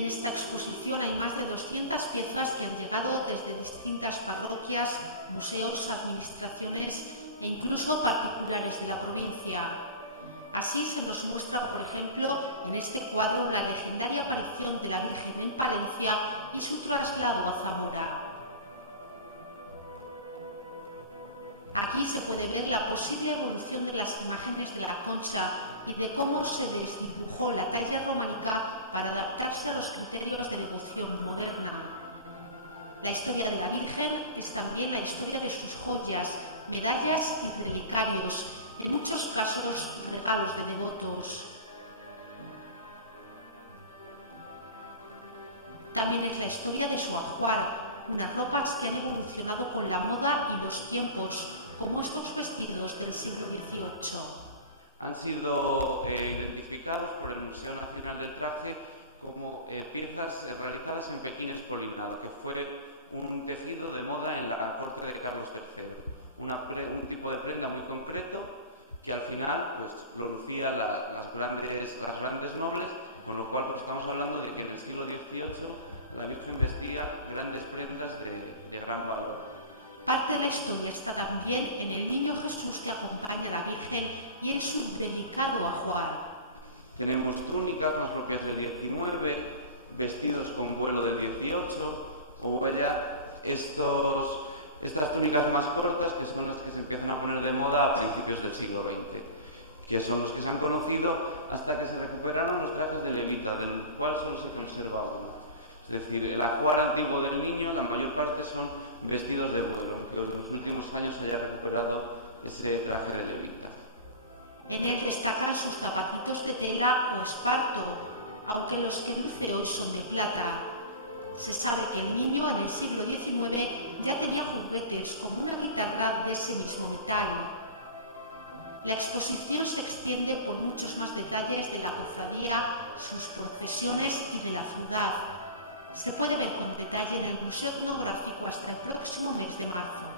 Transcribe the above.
En esta exposición hay más de 200 piezas que han llegado desde distintas parroquias, museos, administraciones e incluso particulares de la provincia. Así se nos muestra, por ejemplo, en este cuadro la legendaria aparición de la Virgen en Palencia y su traslado a Zamora. Aquí se puede ver la posible evolución de las imágenes de la concha y de cómo se desdibujó la talla románica para adaptarse a los criterios de devoción moderna. La historia de la Virgen es también la historia de sus joyas, medallas y relicarios, en muchos casos regalos de devotos. También es la historia de su ajuar, unas ropas que han evolucionado con la moda y los tiempos, como estos vestidos del siglo XVIII. Han sido identificados por el Museo Nacional del Traje como piezas realizadas en Pekín Espolinado, que fue un tejido de moda en la corte de Carlos III. Un tipo de prenda muy concreto que al final pues, lo lucía las grandes nobles, con lo cual pues, estamos hablando de que en el siglo XVIII la Virgen vestía grandes prendas de gran valor. Parte de la historia está también en el niño Jesús que acompaña a la Virgen y en su delicado ajuar. Tenemos túnicas más propias del XIX, vestidos con vuelo del XVIII, o ya estas túnicas más cortas que son las que se empiezan a poner de moda a principios del siglo XX, que son los que se han conocido hasta que se recuperaron los trajes de levita, del cual solo se conserva uno. Es decir, el ajuar antiguo del niño, la mayor parte son vestidos de vuelo, que en los últimos años se haya recuperado ese traje de levita. En él destacan sus zapatitos de tela o esparto, aunque los que luce hoy son de plata. Se sabe que el niño en el siglo XIX ya tenía juguetes como una guitarra de ese mismo metal. La exposición se extiende por muchos más detalles de la cofradía, sus procesiones y de la ciudad. Se puede ver con detalle en el Museo Etnográfico hasta el próximo mes de marzo.